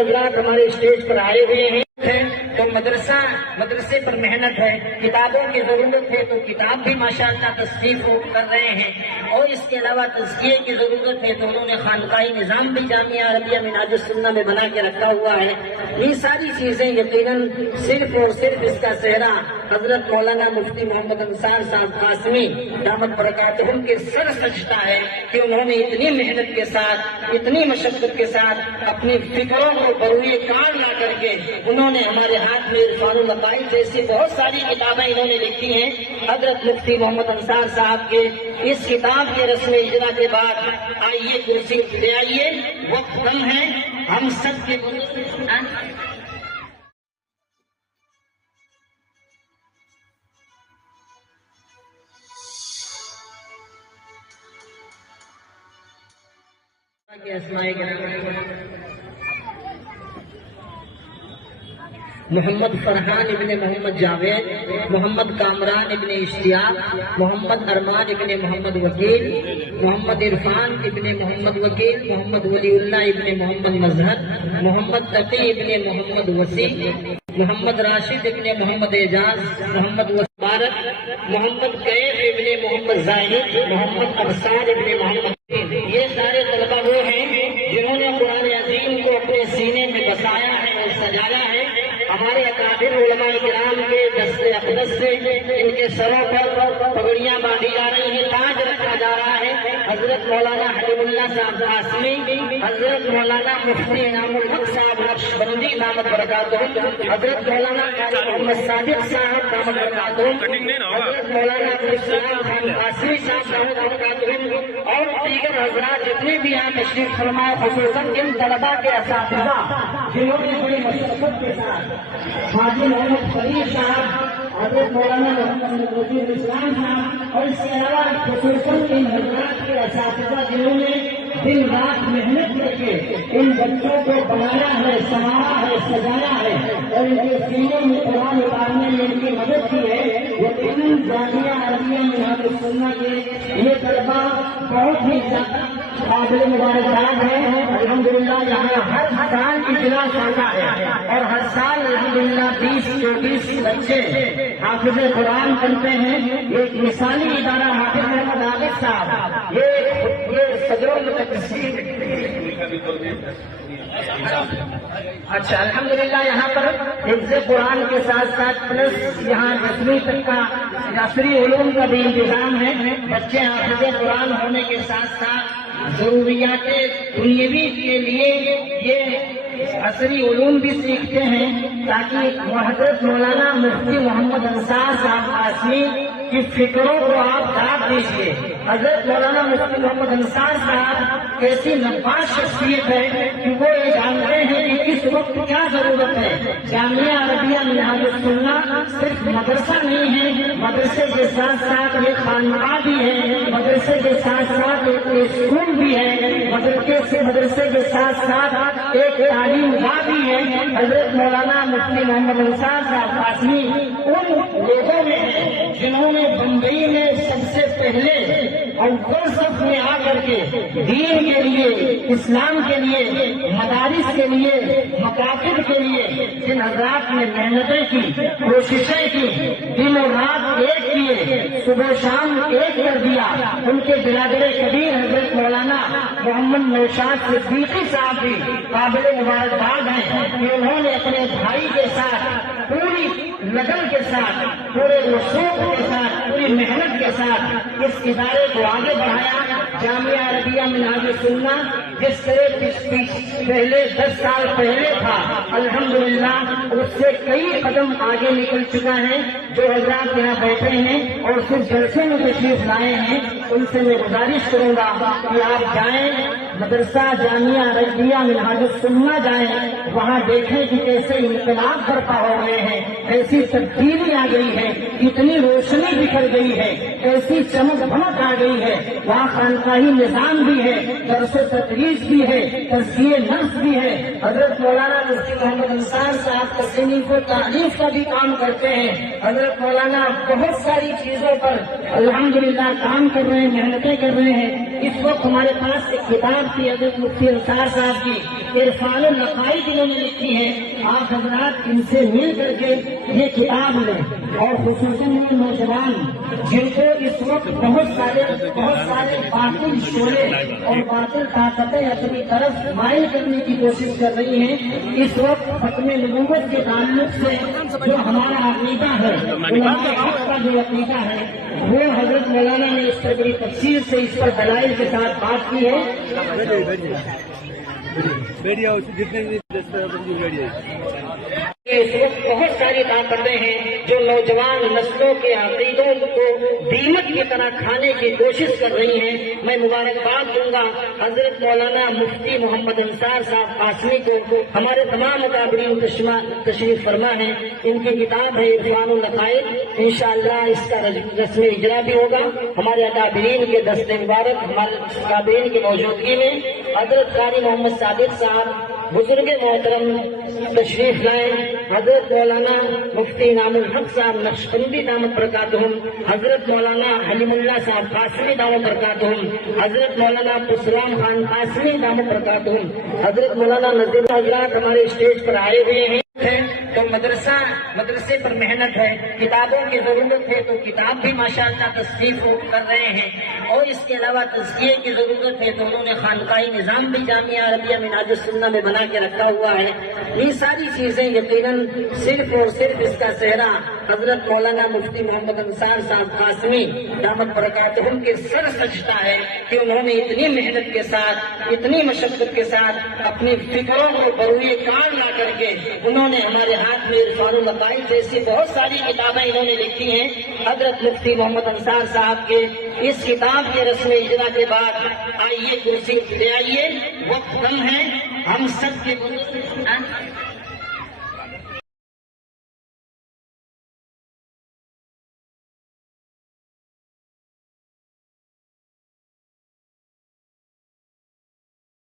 حضرات ہمارے اسٹیج پر آئے ہوئے ہیں تو مدرسے پر محنت ہے، کتابوں کی ضرورت ہے تو کتاب بھی ماشاءاللہ تصنیف کر رہے ہیں، اور اس کے علاوہ تزکیے کی ضرورت ہے تو انہوں نے خانقاہی نظام بھی جامعہ عربیہ منہاج السنہ میں بنا کے رکھا ہوا ہے۔ یہ ساری چیزیں یقیناً صرف اور صرف اس کا صحرا حضرت مولانا مفتی محمد انصار صاحب قاسمی دامت برکاتہم کے سر سجتا ہے کہ انہوں نے اتنی محنت کے ساتھ، اتنی مشقت کے ساتھ اپنی فکروں کو بروئے کار لا کر کے انہوں نے ہمارے ہاتھ میں عرفان العقائد جیسی بہت ساری کتابیں انہوں نے لکھی ہیں۔ حضرت مفتی محمد انصار صاحب کے اس کتاب کے رسم اجرا کے بعد آئیے کرسی لے آئیے، وقت کم ہے، ہم سب کے محمد فرحان ابن محمد جاوید، محمد کامران ابن اشتیاق، محمد ارمان ابن محمد وکیل، محمد عرفان ابن محمد وکیل، محمد ولی اللہ ابن محمد مظہر، محمد تقی ابن محمد وسیع، محمد راشد ابن محمد اعجاز، محمد مبارک، محمد کیف ابن محمد زاہد، محمد ابصار ابن محمد۔ یہ سارے طلبہ وہ ہیں جنہوں نے قرآن عظیم کو اپنے سینے میں بسایا ہے اور سجایا ہے۔ ہمارے اکابر علماء کرام کے دست اقدس سے ان کے سروں پر پگڑیاں باندھی جا رہی ہیں، تاج رکھا جا رہا ہے۔ حضرت مولانا حبیب اللہ صاحب قاسمی، حضرت مولانا مفتی انعام الحق صاحب نقشبندی دامت برکاتہم، حضرت مولانا قاری محمد صادق صاحب دامت برکاتہم، حضرت مولانا عبدالسلام خان قاسمی صاحب دامت برکاتہم، اور دیگر حضرات جتنے بھی یہاں تشریف فرمائے، خصوصاً ان طلباء کے اساتذہ جنہوں نے بڑی مشقت کے ساتھ حاجی محمد فرید صاحب، حضرت مولانا محمد وزیر اسلام صاحب، اور اس کے علاوہ خصوصاً ان حضرات کے اساتذہ جنہوں نے دن رات محنت کر کے ان بچوں کو بنایا ہے، سنوارا ہے، سجایا ہے، اور ان کے سینوں میں قرآن اتارنے میں ان کی مدد کی ہے۔ یقیناً جامعہ عربیہ منہاج السنہ کے یہ طلبہ بہت ہی زیادہ قابل مبارکباد ہے۔ الحمدللہ یہاں ہر سال اجلاس ہوتا ہے اور ہر سال الحمدللہ 20-24 بچے حافظ قرآن بنتے ہیں۔ ایک مثالی ادارہ حافظ محمد عابد صاحب، یہ صدر اچھا الحمدللہ یہاں پر حفظ قرآن کے ساتھ ساتھ پلس یہاں 10ویں تک کا عصری علوم کا بھی انتظام ہے۔ بچے حافظ قرآن ہونے کے ساتھ ساتھ ضروریات دنیاوی کے لیے یہ عصری علوم بھی سیکھتے ہیں تاکہ حضرت مولانا مفتی محمد انصار صاحب قاسمی کی فکروں کو آپ داد دیجیے۔ حضرت مولانا مفتی محمد انصار صاحب ایسی نفاذ شخصیت ہے کہ وہ یہ جانتے ہیں کہ اس وقت کیا ضرورت ہے۔ جامعہ عربیہ منہاج السنہ صرف مدرسہ نہیں ہے، مدرسے کے ساتھ ساتھ ایک خانقاہ بھی ہے، مدرسے کے ساتھ ساتھ ایک اسکول بھی ہے، مدرسے کے ساتھ ساتھ ایک تعلیم گاہ بھی ہے۔ حضرت مولانا مفتی محمد انصار صاحب قاسمی ان لوگوں میں ہیں جنہوں نے بمبئی میں سب سے پہلے اول صف میں آ کر کے دین کے لیے، اسلام کے لیے، مدارس کے لیے، مکاتب کے لیے جن حضرات نے محنتیں کی، کوششیں کی، دن و رات ایک کیے، صبح شام ایک کر دیا، ان کے برادر کبیر حضرت مولانا محمد نوشاد صدیقی صاحب بھی قابل مبارکباد ہیں کہ انہوں نے اپنے بھائی کے ساتھ پوری لگن کے ساتھ، پورے رسوخ کے ساتھ، پوری محنت کے ساتھ اس ادارے کو آگے بڑھایا۔ جامعہ عربیہ منہاج السنہ جس طرح پہلے 10 سال پہلے تھا، الحمدللہ اس سے کئی قدم آگے نکل چکا ہے۔ جو حضرات یہاں بیٹھے ہیں اور صرف جلسے میں تشریف لائے ہیں، ان سے میں گزارش کروں گا کہ آپ جائیں مدرسہ جامعہ عربیہ منہاج السنہ جائیں، وہاں دیکھیں کہ کیسے انقلاب برپا ہو رہے ہیں، کیسی تبدیلی آ گئی ہے، کتنی روشنی بکھر گئی ہے۔ ایسی چمک دھمک آ گئی ہے، وہاں خانقاہی نظام بھی ہے، درس و تدریس بھی ہے، تزکیہ نفس بھی ہے۔ حضرت مولانا مفتی محمد انصار صاحب تصنیف و تعلیف کا بھی کام کرتے ہیں۔ حضرت مولانا بہت ساری چیزوں پر الحمدللہ کام کر رہے ہیں، محنتیں کر رہے ہیں۔ اس وقت ہمارے پاس ایک کتاب تھی حضرت مفتی انصار صاحب کی، عرفان العقائد انہوں نے لکھی ہے۔ آپ حضرات ان سے مل کر کے یہ کتاب لیں، اور خصوصاً وہ نوجوان جن کو اس وقت بہت سارے باطل شعلے اور باطل طاقتیں اپنی طرف مائل کرنے کی کوشش کر رہی ہیں، اس وقت ختم نبوت کے تعلق سے جو ہمارا عقیدہ ہے، علماء کا جو عقیدہ ہے، وہ حضرت مولانا نے اس پر بڑی تفصیل سے اس پر دلائل کے ساتھ بات کی ہے۔ اس وقت بہت ساری طاقتیں ہیں جو نوجوان نسلوں کے عقیدوں کو دیمک کی طرح کھانے کی کوشش کر رہی ہیں۔ میں مبارکباد دوں گا حضرت مولانا مفتی محمد انصار صاحب قاسمی کو، ہمارے تمام اکابرین تشریف فرما ہیں۔ ان کی کتاب ہے عرفان العقائد، انشاءاللہ اس کا رسم اجرا بھی ہوگا ہمارے اکابرین کے دست مبارک، ہمارے اکابرین کی موجودگی میں۔ حضرت قاری محمد صادق صاحب بزرگ محترم تشریف لائیں، حضرت مولانا مفتی انعام الحق صاحب نقشبندی دامت برکاتہم، حضرت مولانا حلیم اللہ صاحب قاسمی دامت برکاتہم، حضرت مولانا عبدالسلام خان قاسمی دامت برکاتہم، حضرت مولانا نذیر حضرات ہمارے اسٹیج پر آئے ہوئے ہیں۔ تو مدرسے پر محنت ہے، کتابوں کی ضرورت ہے تو کتاب بھی ماشاءاللہ تصنیف کر رہے ہیں، اور اس کے علاوہ تزکیے کی ضرورت ہے تو انہوں نے خانقاہی نظام بھی جامعہ عربیہ منہاج السنہ میں بنا کے رکھا ہوا ہے۔ یہ ساری چیزیں یقیناً صرف اور صرف اس کا صحرا حضرت مولانا مفتی محمد انصار صاحب قاسمی دامت برکاتہم کے سر سجتا ہے کہ انہوں نے اتنی محنت کے ساتھ، اتنی مشقت کے ساتھ اپنی فکروں کو بروئے کار لا کر کے انہوں نے ہمارے ہاتھ میں عرفان العقائد جیسی بہت ساری کتابیں انہوں نے لکھی ہیں۔ حضرت مفتی محمد انصار صاحب کے اس کتاب کے رسم اجرا کے بعد آئیے کرسی لے آئیے، وقت کم ہے، ہم سب کے